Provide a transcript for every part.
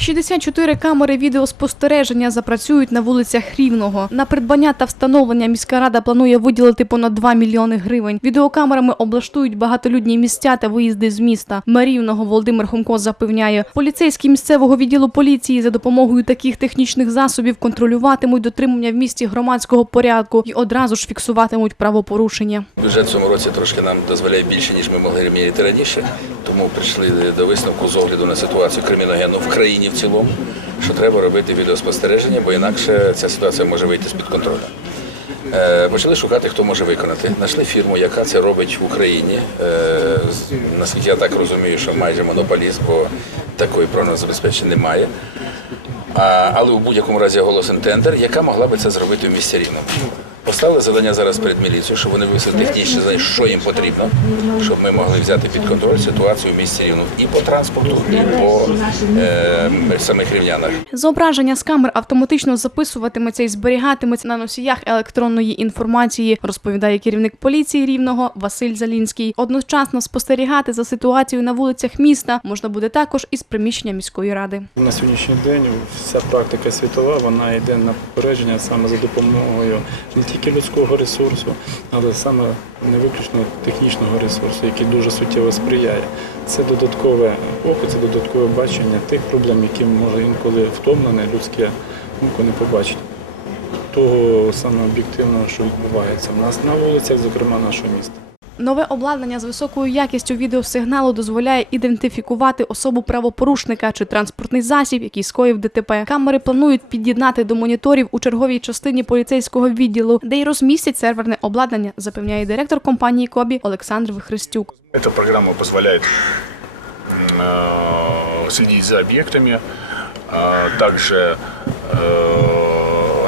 64 камери відеоспостереження запрацюють на вулицях Рівного. На придбання та встановлення міська рада планує виділити понад 2 мільйони гривень. Відеокамерами облаштують багатолюдні місця та виїзди з міста. Мер Рівного Володимир Хомко запевняє, поліцейські місцевого відділу поліції за допомогою таких технічних засобів контролюватимуть дотримання в місті громадського порядку і одразу ж фіксуватимуть правопорушення. Бюджет в цьому році трошки нам дозволяє більше, ніж ми могли міряти раніше. Тому прийшли до висновку з огляду на ситуацію криміногенну в країні в цілому, що треба робити відеоспостереження, бо інакше ця ситуація може вийти з-під контролю. Е, Почали шукати, хто може виконати. Знайшли фірму, яка це робить в Україні. Е, Наскільки я так розумію, що майже монополіст, бо такої програмного забезпечення немає. Але у будь-якому разі оголосен тендер, яка могла би це зробити в місті Рівному. Поставили завдання зараз перед міліцією, щоб вони вивели технічні знання, що їм потрібно, щоб ми могли взяти під контроль ситуацію в місті Рівному і по транспорту, і по е, самих рівнянах. Зображення з камер автоматично записуватиметься і зберігатиметься на носіях електронної інформації, розповідає керівник поліції рівного Василь Залінський. Одночасно спостерігати за ситуацією на вулицях міста можна буде також із приміщення міської ради. На сьогоднішній день вся практика світова вона йде на попередження саме за допомогою не тільки людського ресурсу, але саме не виключно технічного ресурсу, який дуже суттєво сприяє. Це додаткове око, це додаткове бачення тих проблем, які може інколи втомлене людське око не побачить. Того саме об'єктивного, що відбувається в нас на вулицях, зокрема нашого міста. Нове обладнання з високою якістю відеосигналу дозволяє ідентифікувати особу правопорушника чи транспортний засіб, який скоїв ДТП. Камери планують під'єднати до моніторів у черговій частині поліцейського відділу, де й розмістять серверне обладнання, запевняє директор компанії Кобі Олександр Вихрестюк. Эта программа позволяет м, э, следить за объектами, а также э,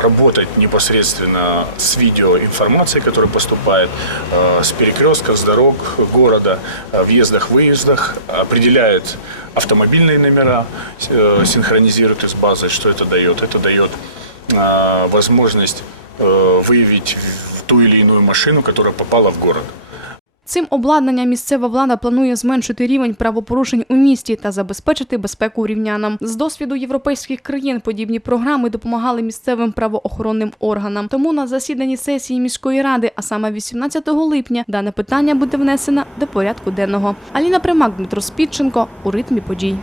работать непосредственно с видеоинформацией, которая поступает э, с перекрестков, с дорог города, э, въездах, выездах, определяет автомобильные номера, э, синхронизирует их с базой, что это дает. Это дает возможность выявить ту или иную машину, которая попала в город. Цим обладнанням місцева влада планує зменшити рівень правопорушень у місті та забезпечити безпеку рівнянам. З досвіду європейських країн подібні програми допомагали місцевим правоохоронним органам. Тому на засіданні сесії міської ради, а саме 18 липня, дане питання буде внесено до порядку денного. Аліна Примак, Дмитро Спідченко у ритмі подій.